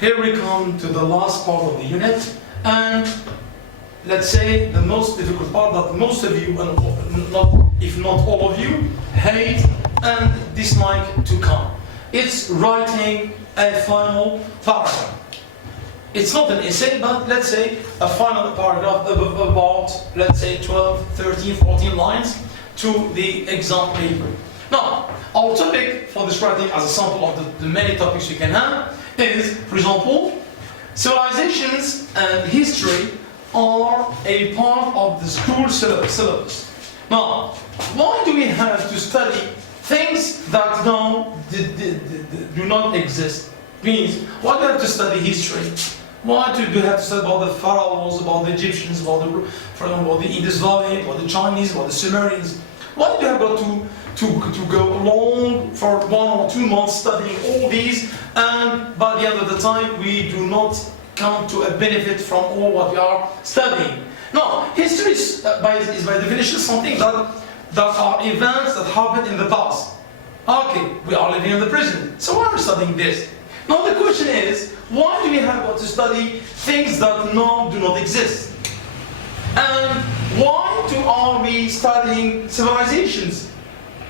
here we come to the last part of the unit, and let's say the most difficult part that most of you, if not all of you, hate and dislike to come. It's writing a final paragraph. It's not an essay, but let's say a final paragraph of about, let's say, 12, 13, 14 lines to the exam paper. Now, our topic for this writing, as a sample of the many topics you can have, is, for example, civilizations and history are a part of the school syllabus. Now, why do we have to study things that do not exist? Means, why do we have to study history? Why do we have to study about the pharaohs, about the Egyptians, about the Indus Valley, about the Chinese, about the Sumerians? Why do we have got to go along for 1 or 2 months studying all these, and by the end of the time we do not come to a benefit from all what we are studying? No, history is by definition something that are events that happened in the past. Okay, we are living in the present, so why are we studying this? Now the question is, why do we have got to study things that now do not exist? And why are we studying civilizations?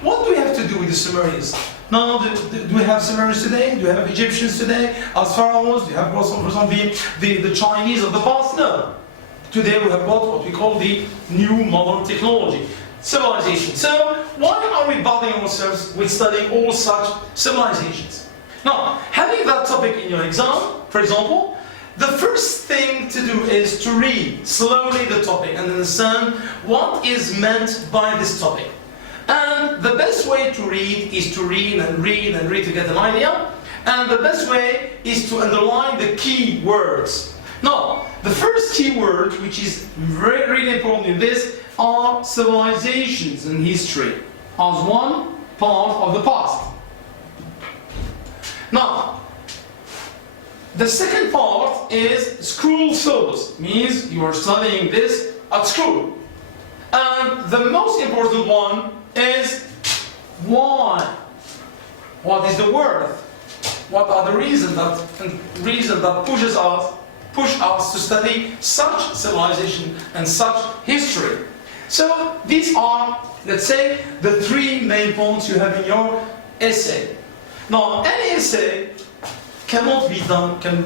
What do we have to do with the Sumerians? Now, do we have Sumerians today? Do we have Egyptians today as pharaohs? Do you have, for example, the Chinese of the past? No. Today we have got what we call the new modern technology, civilization. So, why are we bothering ourselves with studying all such civilizations? Now, having that topic in your exam, for example, the first thing to do is to read slowly the topic and understand what is meant by this topic. And the best way to read is to read and read and read to get an idea. And the best way is to underline the key words. Now, the first key word, which is really important in this, are civilizations and history as one part of the past. Now, the second part is school syllabus. Means you are studying this at school. And the most important one is why. What is the worth? What are the reasons that push us to study such civilization and such history? So these are, let's say, the 3 main points you have in your essay. Now, any essay cannot be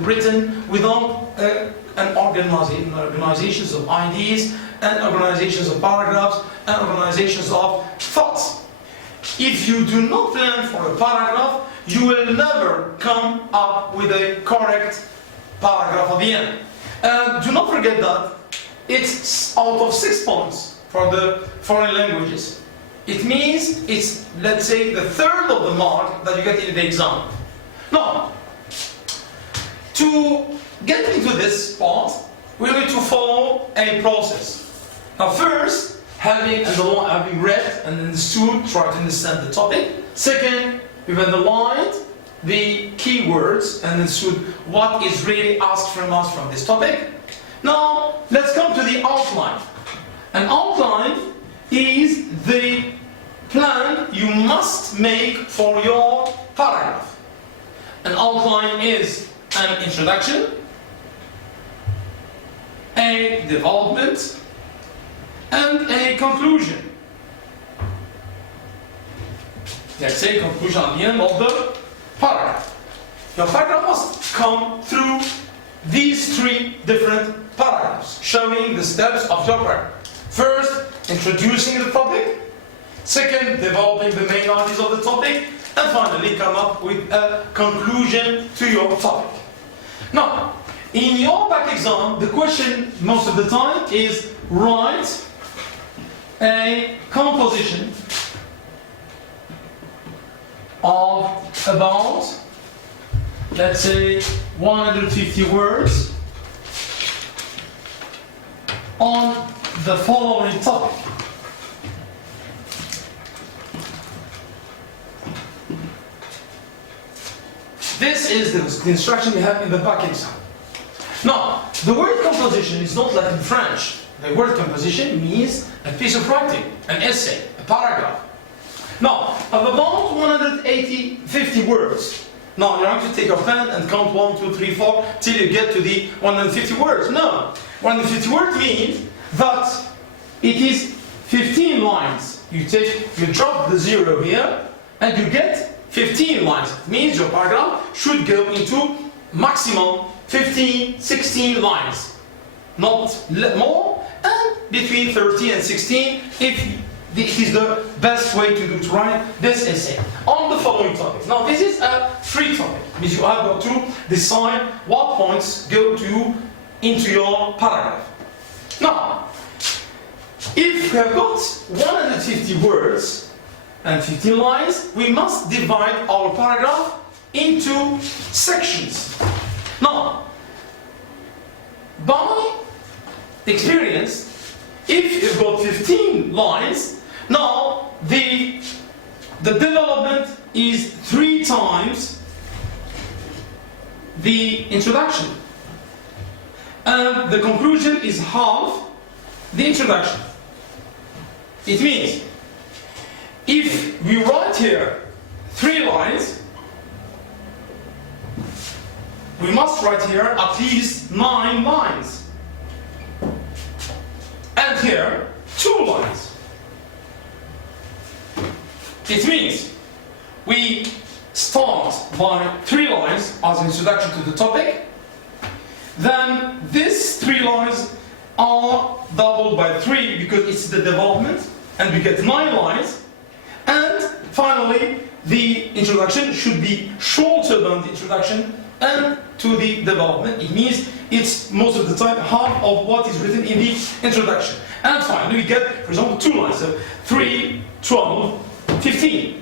written without an organizations of ideas, and organizations of paragraphs, and organizations of thoughts. If you do not plan for a paragraph, you will never come up with a correct paragraph at the end. And do not forget that it's out of 6 points for the foreign languages. It means it's, let's say, the third of the mark that you get in the exam. Now, to get into this part, we need to follow a process. Now first, having read and understood, try to understand the topic. Second, we've underlined the key words and understood what is really asked from us from this topic. Now, let's come to the outline. An outline is the plan you must make for your paragraph. An outline is an introduction, a development, and a conclusion. Let's say conclusion at the end of the paragraph. Your paragraph must come through these 3 different paragraphs, showing the steps of your paragraph. First, introducing the topic. Second, developing the main ideas of the topic. And finally, come up with a conclusion to your topic. Now, in your back exam, the question most of the time is write a composition of about, let's say, 150 words on the following topic. This is the instruction you have in the back exam. Now, the word composition is not like in French. The word composition means a piece of writing, an essay, a paragraph. Now, of about 50 words, Now you're going to take a pen and count 1, 2, 3, 4 till you get to the 150 words. No, 150 words means that it is 15 lines. You drop the 0 here, and you get 15 lines. It means your paragraph should go into maximum 15, 16 lines, not more, and between 13 and 16 if it is the best way to write this essay on the following topics. Now this is a free topic, means you have got to decide what points go into your paragraph. Now, if we have got 150 words and 15 lines, we must divide our paragraph into sections. Now, by experience, if you've got 15 lines, now the development is 3 times the introduction, and the conclusion is half the introduction. It means if we write here 3 lines, we must write here at least 9 lines, and here 2 lines. It means we start by 3 lines as an introduction to the topic, then these 3 lines are doubled by 3 because it's the development, and we get 9 lines, and finally the introduction should be shorter than the introduction and to the development. It means it's most of the time half of what is written in the introduction, and finally we get, for example, 2 lines, so 3, 12, 15.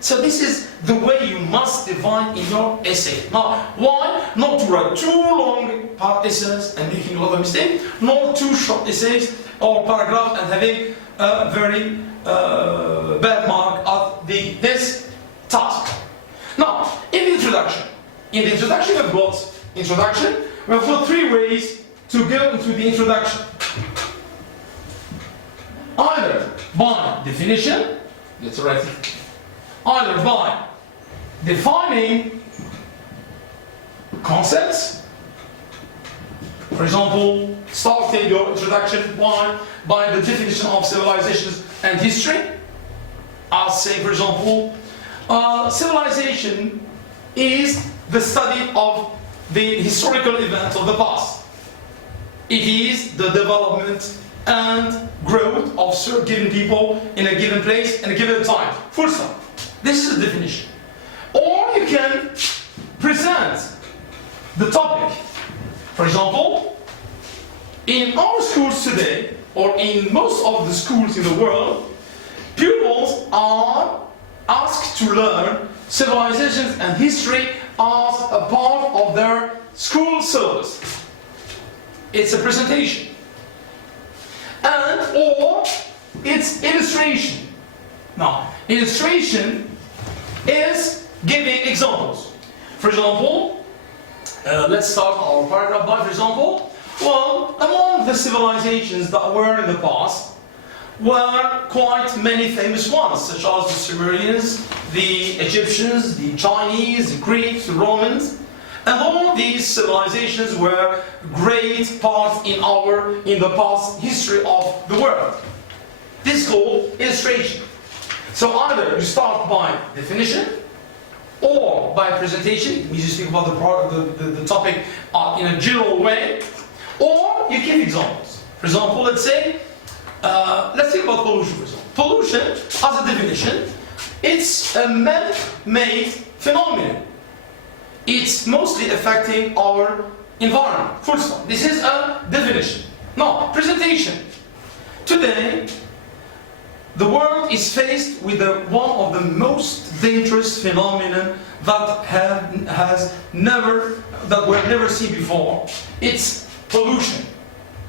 So this is the way you must divide in your essay. Now, why not to write too long essays and making a lot of mistakes, nor too short essays or paragraphs and having a very bad mark at this task. Now, in the introduction we've got introduction. We've got 3 ways to go into the introduction. Either by definition, let's write it. Either by defining concepts, for example, starting your introduction by the definition of civilizations and history. I'll say, for example, civilization is the study of the historical events of the past. It is the development and growth of certain given people in a given place and a given time. Full stop. This is the definition. Or you can present the topic. For example, in our schools today, or in most of the schools in the world, pupils are asked to learn civilizations and history as a part of their school syllabus. It's a presentation. Or it's illustration. Now, illustration is giving examples. For example, let's start our paragraph by, for example, well, among the civilizations that were in the past were quite many famous ones, such as the Sumerians, the Egyptians, the Chinese, the Greeks, the Romans. And all these civilizations were great parts in the past history of the world. This is called illustration. So either you start by definition or by presentation, it means you speak about the topic in a general way, or you give examples. For example, let's think about pollution, for example. Pollution, as a definition, it's a man-made phenomenon. It's mostly affecting our environment. Full stop. This is a definition. Now, presentation. Today, the world is faced with one of the most dangerous phenomena that were never seen before. It's pollution.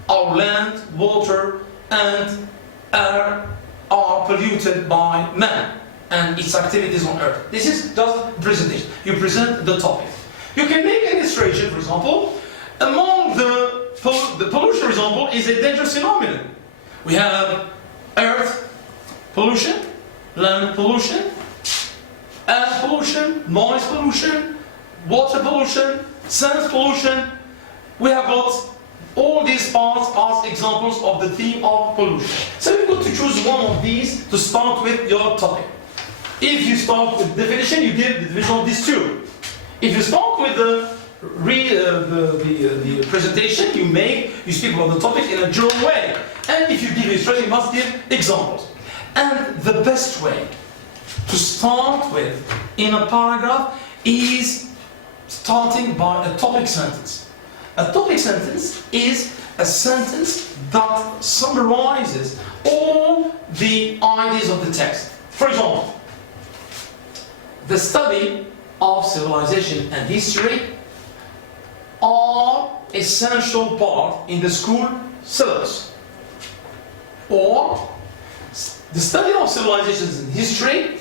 Our land, water, and air are polluted by man and its activities on earth. This is just presentation. You present the topic. You can make an illustration, for example, among the pollution, for example, is a dangerous phenomenon. We have earth pollution, land pollution, air pollution, noise pollution, water pollution, sound pollution. We have got all these parts as examples of the theme of pollution. So you've got to choose one of these to start with your topic. If you start with definition, you give the division of these two. If you start with the presentation, you speak about the topic in a general way. And if you give illustration, you must give examples. And the best way to start with in a paragraph is starting by a topic sentence. A topic sentence is a sentence that summarizes all the ideas of the text. For example, the study of civilization and history are essential part in the school syllabus. Or, the study of civilizations and history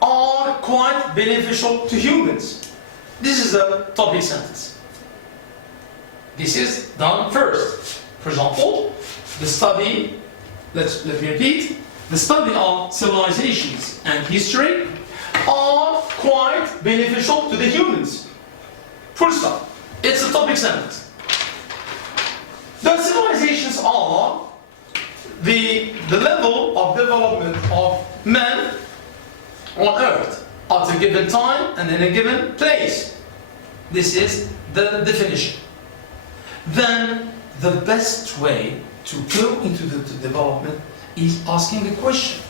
are quite beneficial to humans. This is a topic sentence. This is done first. For example, the study, let me repeat, the study of civilizations and history are quite beneficial to the humans. Full stop. It's a topic sentence. The civilizations are the level of development of man on earth at a given time and in a given place. This is the definition. Then the best way to go into the development is asking a question.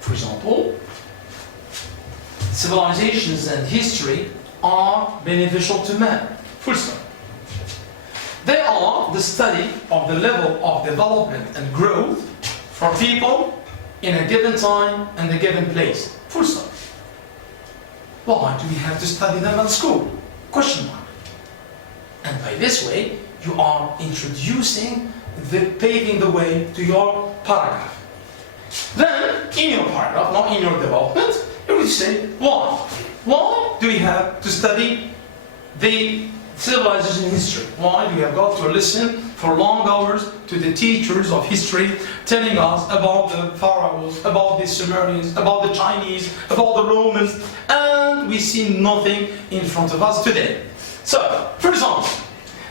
For example, civilizations and history are beneficial to man. Full stop. They are the study of the level of development and growth for people in a given time and a given place. Full stop. Why do we have to study them at school? Question mark. And by this way, you are introducing paving the way to your paragraph. Then, in your paragraph, not in your development, you will say, why? Why do we have to study the civilization history? Why do we have got to listen for long hours to the teachers of history telling us about the pharaohs, about the Sumerians, about the Chinese, about the Romans, and we see nothing in front of us today? So, for example,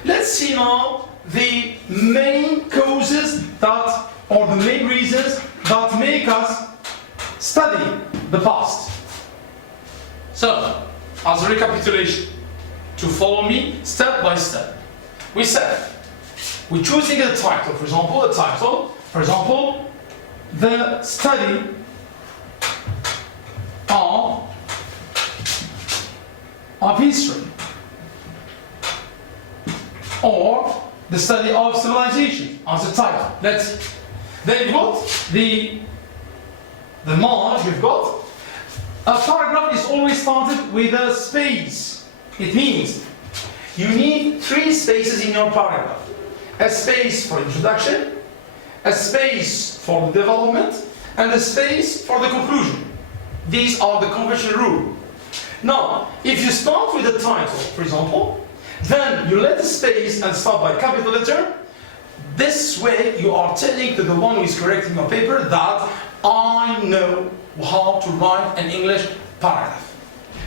let's see now the main causes that, or the main reasons that make us study the past. So, as a recapitulation, to follow me step by step. We said, we're choosing a title, for example, the study of history, or the study of civilization as a title. Then you've got the marge, you've got a paragraph is always started with a space. It means you need 3 spaces in your paragraph. A space for introduction, a space for the development, and a space for the conclusion. These are the conventional rules. Now, if you start with a title, for example, then you let the space and start by capital letter. This way you are telling to the one who is correcting your paper that I know how to write an English paragraph.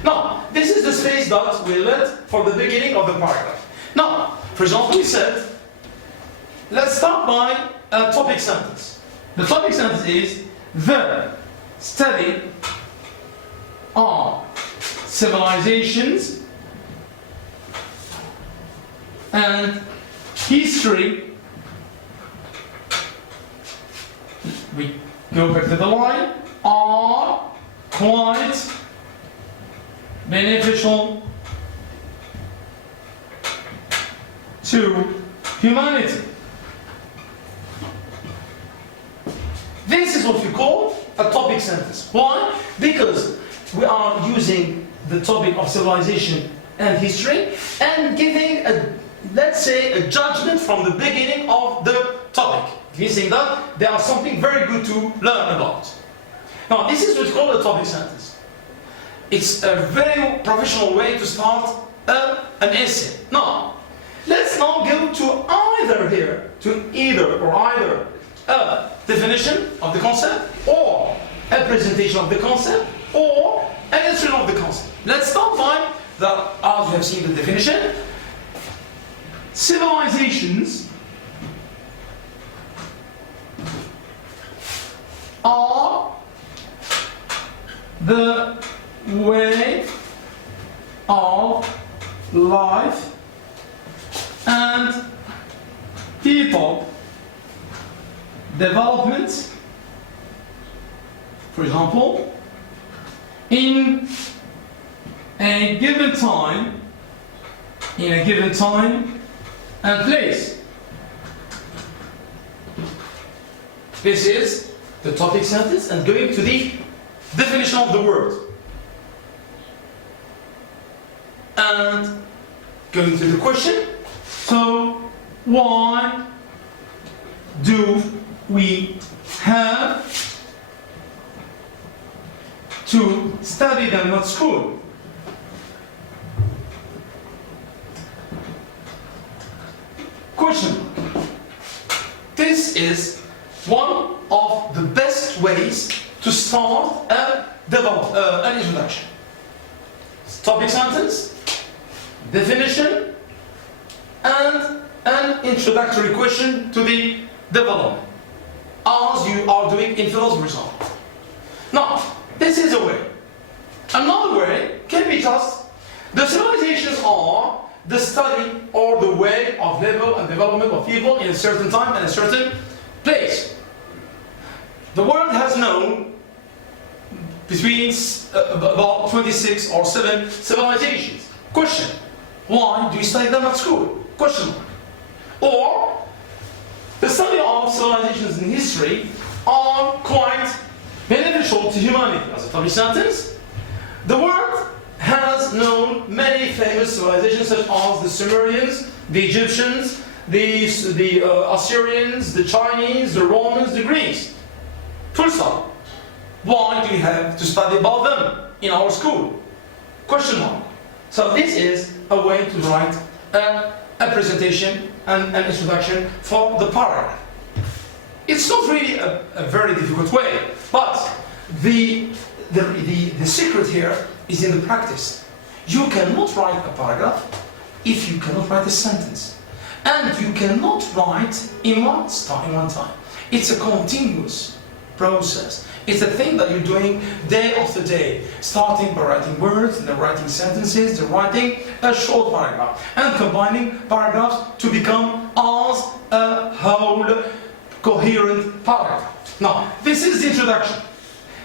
Now, this is the space that we let for the beginning of the paragraph. Now, for example, we said, let's start by a topic sentence. The topic sentence is, the study of civilizations and history. We go back to the line, are quite beneficial to humanity. This is what we call a topic sentence. Why? Because we are using the topic of civilization and history and giving let's say a judgment from the beginning of the topic, meaning that there are something very good to learn about. Now, this is what's called a topic sentence. It's a very professional way to start an essay. Now, let's now go to either a definition of the concept, or a presentation of the concept, or an illustration of the concept. Let's start by that, as we have seen the definition, civilizations are the way of life and people development, for example, in a given time and place. This is the topic sentence, and going to the definition of the word. And going to the question, so why do we have to study them at school? Question. This is one of the best ways to start and develop an introduction. Topic sentence, definition, and an introductory question to the development, as you are doing in philosophy exam. Now, this is a way. Another way can be just the civilizations are the study or the way of level and development of people in a certain time and a certain place. The world has known between about 26 or 7 civilizations. Question. Why do you study them at school? Question mark. Or the study of civilizations in history are quite beneficial to humanity. As a topic sentence, the world has known many famous civilizations such as the Sumerians, the Egyptians, the Assyrians, the Chinese, the Romans, the Greeks. Full stop. Why do we have to study about them in our school? Question mark. So this is a way to write a presentation and an introduction for the paragraph. It's not really a very difficult way, but the secret here is in the practice. You cannot write a paragraph if you cannot write a sentence. And you cannot write in one time. It's a continuous process. It's a thing that you're doing day after day, starting by writing words, then writing sentences, then writing a short paragraph, and combining paragraphs to become as a whole coherent paragraph. Now, this is the introduction.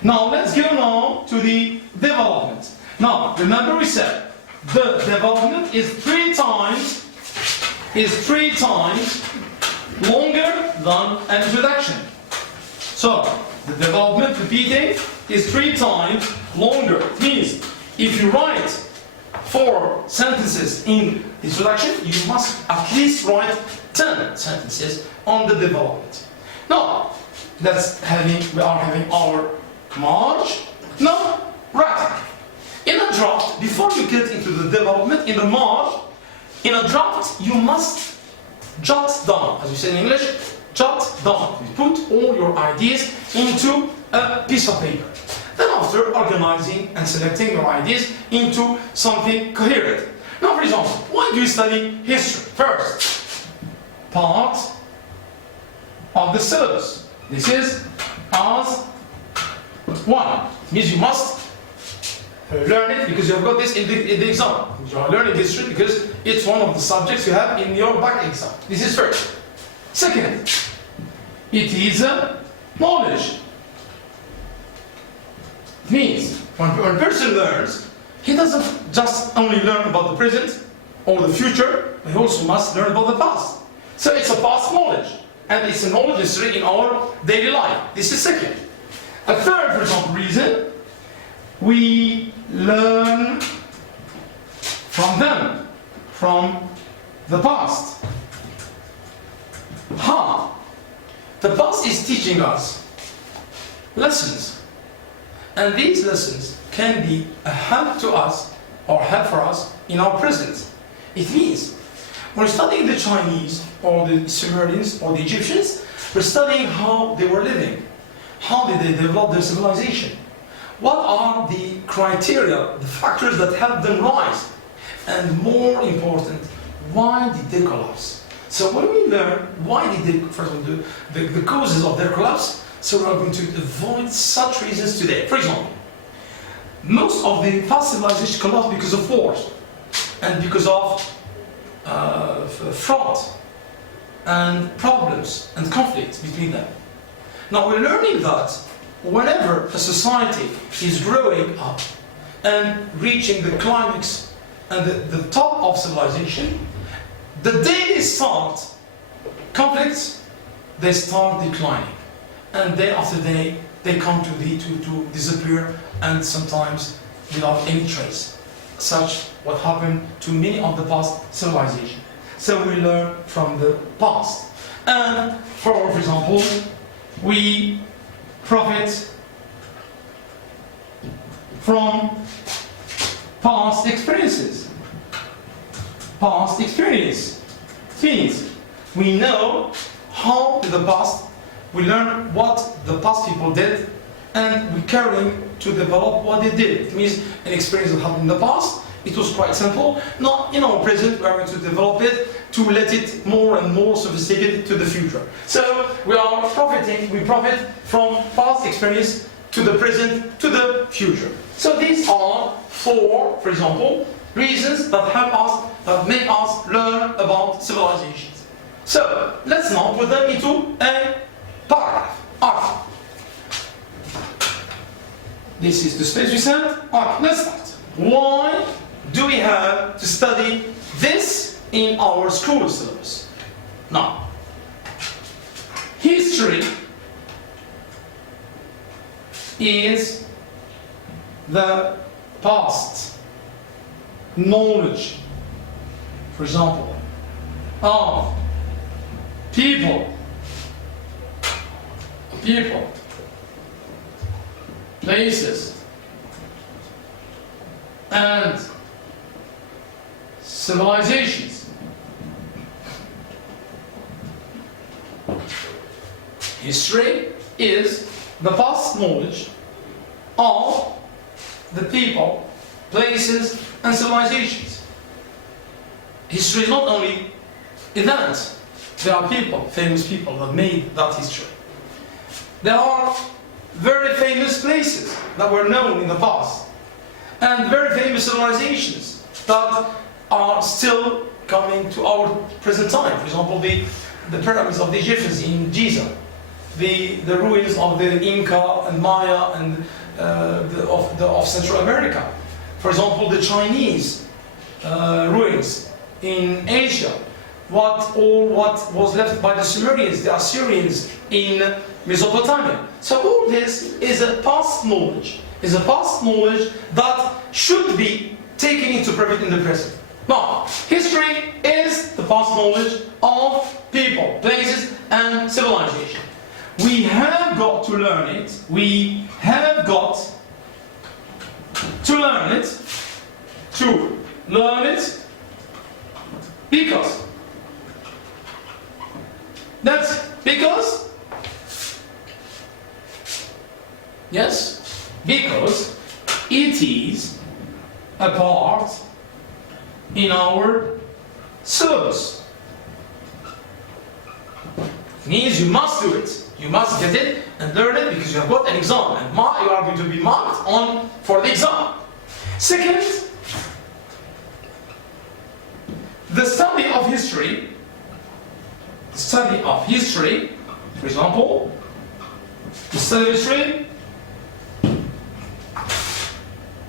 Now, let's go now to the development. Now, remember we said the development is three times longer than an introduction. So, the development, repeating, is 3 times longer. It means if you write 4 sentences in the introduction, you must at least write 10 sentences on the development. Now, we are having our march. Now, writing. In a draft, before you get into the development, in the march, in a draft, you must jot down, as we say in English, jot down. You put all your ideas into a piece of paper. Then after, organizing and selecting your ideas into something coherent. Now, for example, why do you study history? First, part of the syllabus. This is as one. It means you must learn it because you have got this in the exam. You are learning history because it's one of the subjects you have in your back exam. This is first. Second, it is knowledge. It means when a person learns, he doesn't just only learn about the present or the future, he also must learn about the past. So it's a past knowledge, and it's a knowledge history in our daily life. This is second. A third, for example, reason, we learn from them, from the past. How? The past is teaching us lessons, and these lessons can be a help to us or help for us in our present. It means when we're studying the Chinese or the Sumerians or the Egyptians, we're studying how they were living. How did they develop their civilization? What are the criteria, the factors that help them rise and more important, why did they collapse? So when we learn why did they, for example, the causes of their collapse, so we are going to avoid such reasons today. For example, most of the past civilizations collapsed because of wars and because of fraud and problems and conflicts between them. Now we're learning that whenever a society is growing up and reaching the climax and the top of civilization, the day they start conflicts, they start declining. And day after day, they come to disappear, and sometimes without any trace. Such what happened to many of the past civilizations. So we learn from the past. And for example, we profit from past experiences. Past experience means we know how in the past, we learn what the past people did, and we carry to develop what they did. It means an experience that happened in the past, it was quite simple. Now in our present we are going to develop it to let it more and more sophisticated to the future. So we profit from past experience to the present to the future. So these are four, for example, reasons that help us, that make us learn about civilizations. So let's now put them into a paragraph. Alright. This is the space we sent. Alright, let's start. Why do we have to study this in our school syllabus? Now, history is the past knowledge, for example, of people, places, and civilizations. History is the past knowledge of the people, places, and civilizations. History is not only events. There are people, famous people that made that history. There are very famous places that were known in the past, and very famous civilizations that are still coming to our present time. For example, the pyramids of the Egyptians in Giza, the ruins of the Inca and Maya and of Central America. For example, the Chinese ruins in Asia. What was left by the Sumerians, the Assyrians in Mesopotamia. So all this is a past knowledge. That should be taken into profit in the present. Now, history is the past knowledge of people, places, and civilization. We have got to learn it. We have got to learn it. To learn it because yes, because it is a part in our syllabus. It means you must do it. You must get it and learn it because you have got an exam, and you are going to be marked on for the exam. Second, the study of history. For example, the study of history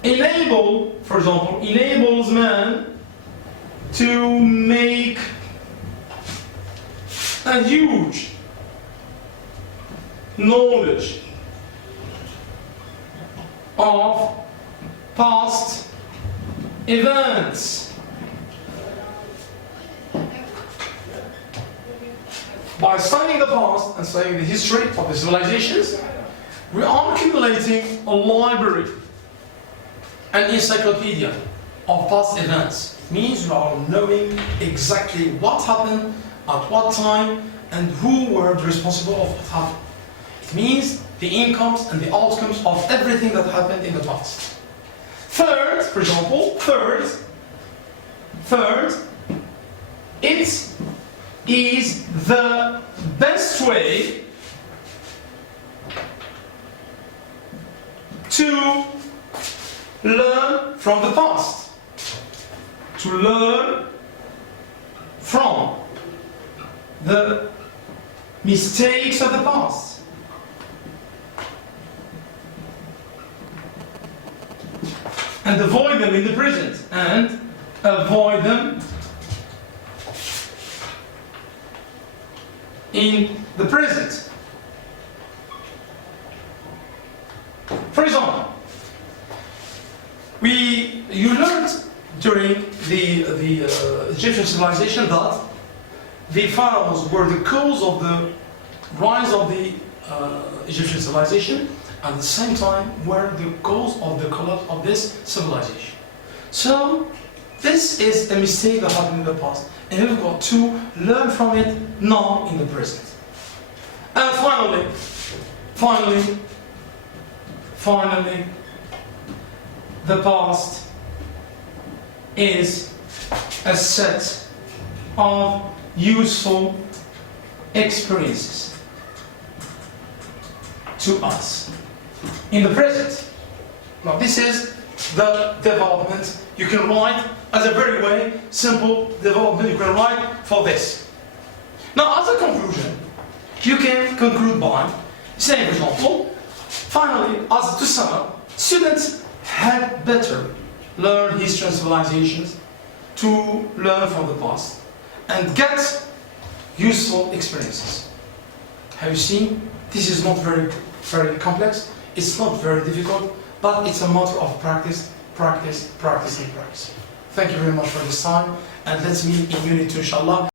enables man to make a huge knowledge of past events. By studying the past and studying the history of the civilizations, we are accumulating a library, an encyclopedia of past events. It means we are knowing exactly what happened, at what time, and who were responsible of what happened. It means the incomes and the outcomes of everything that happened in the past. Third, third, it is the best way to learn from the past. To learn from the mistakes of the past. And avoid them in the present. And avoid them in the present. For example, you learned during the Egyptian civilization that the pharaohs were the cause of the rise of the Egyptian civilization, and at the same time were the cause of the collapse of this civilization. So this is a mistake that happened in the past, and we've got to learn from it now in the present. And finally, the past is a set of useful experiences to us in the present. Now this is the development you can write as a very simple development you can write for this. Now as a conclusion, you can conclude by saying, for example, finally, as to sum up, students had better learn history and civilizations to learn from the past and get useful experiences. Have you seen? This is not very complex, it's not very difficult, but it's a matter of practice. Thank you very much for this time, and let's meet in Unit 2, inshallah.